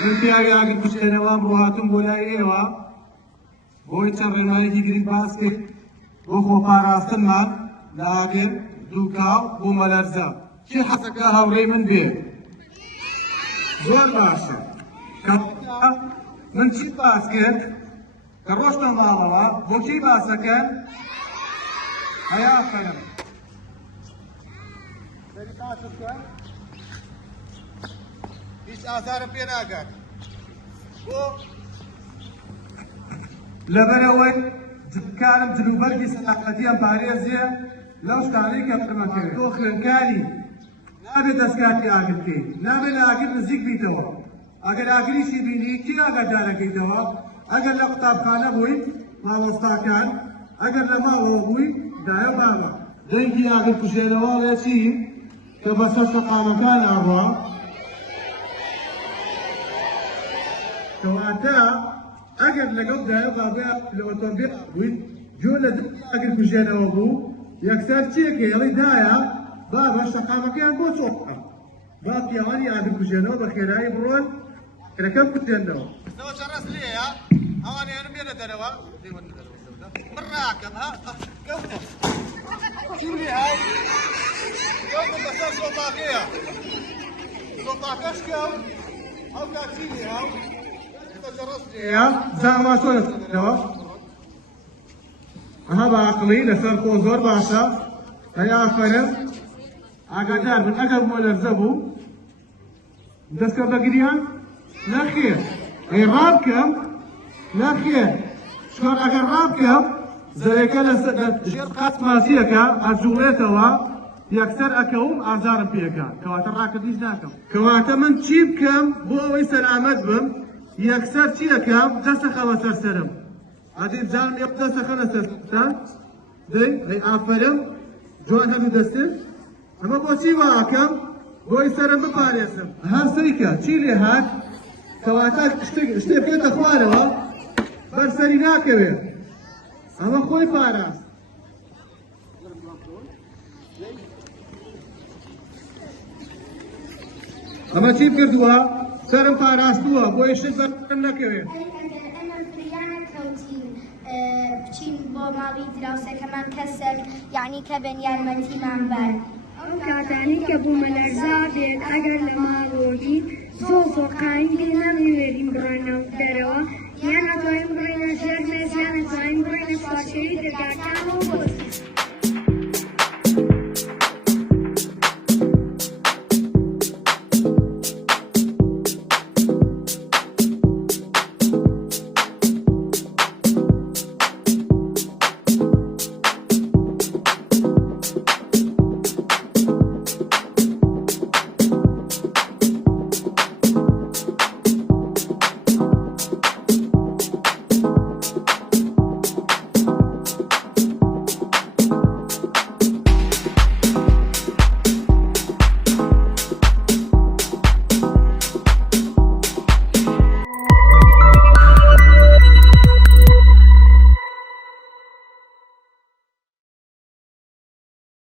من پیاوی ئاگر کوشتێنەوە ڕۆهاتم بۆ لای ئێوە بۆی چەند ڕێنمایەکی گرنگ باس کرد بۆ خۆپاراستنمان لە ئاگر دووکاو بۆ مەلەرزە کێ حەزەکە هاوڕێی من بێ زۆر باشە من چی باس کرد کە ڕۆشتە ماڵەوە بۆ کێی باسەکەن هەیا فەرم هیچ ئازارم پێ ناگات بۆ لەبەرەوەی جکارم جلوبەرگی سەلاقەتیان پارێزیە لەو شتانەی کە پڕمەکەوێت تۆ خوێندکاری نابێت دەستکاتی ئاگر بکەیت نابێت لە ئاگر نزیک بیتەوە ئەگەر ئاگریشی بینی کی ئاگادارەکەیتەوە ئەگەر لە قوتابخانە بووی مامۆستاکان ئەگەر لە ماڵەوە بووی دایە بابە دەنگی ئاگر کوژێنەوە لێ چی کە بەسەر سەقامەکان ئاڕوا کەواتە ئەگەر لەگەڵ دایە بابە لە ئۆتۆمبیل بوویت جۆ لە ئاگر کوژێنەوە بوو یەکسەر چیەکە ئێڵی دایە بابە شەقامەکەیان بۆ چۆقە با پیاوانی ئاگر کوژێنەوە بە خێرایی بڕۆن کرەکەم کوژێنەوە ئەوە چەڕەست لێیە ئەوانیانم بێنە دەرەوە من ڕاکەم ها کەوتە چی لێ هاو کەوتم بەسەر زۆپاکەیە زۆپاکەش کەوت ئەو کات چی لێ هاو زعما شو نسوي ها بعقلي لسر خو زور باشا هيا فرم اقدر من اقرب ملزبو دسكر بقريان لا خير اي رابكم لا خير شكر اگر رابكم زي كلا جير قات ماسيكا الجوليتوا يكسر اكوم ازار بيكا كواتر راكد ناكم كواتر من تشيبكم بو سلامت بم یەکسەر چی دەکەم دەستەخەوە سەرسەرم ئەدی جانم یەک دەستەخەنە سەرسەر دەی ئەی ئافەرم جوان هەردوو دەستت ئەمە بۆچی واکەم بۆی سەرم بپارێزم هەر سەریکە چی لێ هات کەواتە شتێ بێتە خوارەوە بەرسەری ناکەوێت ئەمە خۆی پاراست ئەمە چی کردووە سرم پاراستووە بۆی شت بەرم نەکەوێت بچین بۆ ماڵی دراوسەکەمان کەسێک یعنی کە بێن یارمەتیمان بەر ئەو کاتانی کە بوومە لەرزا بێت ئەگەر لە ماڵۆبی زۆقاین بێ نەمەوێرین بڕۆینەوە دەرەوە یان نەتوانین بڕۆینە ژێر مێز یان نەتوانین بڕۆینە پاشەوی دەرگاکان و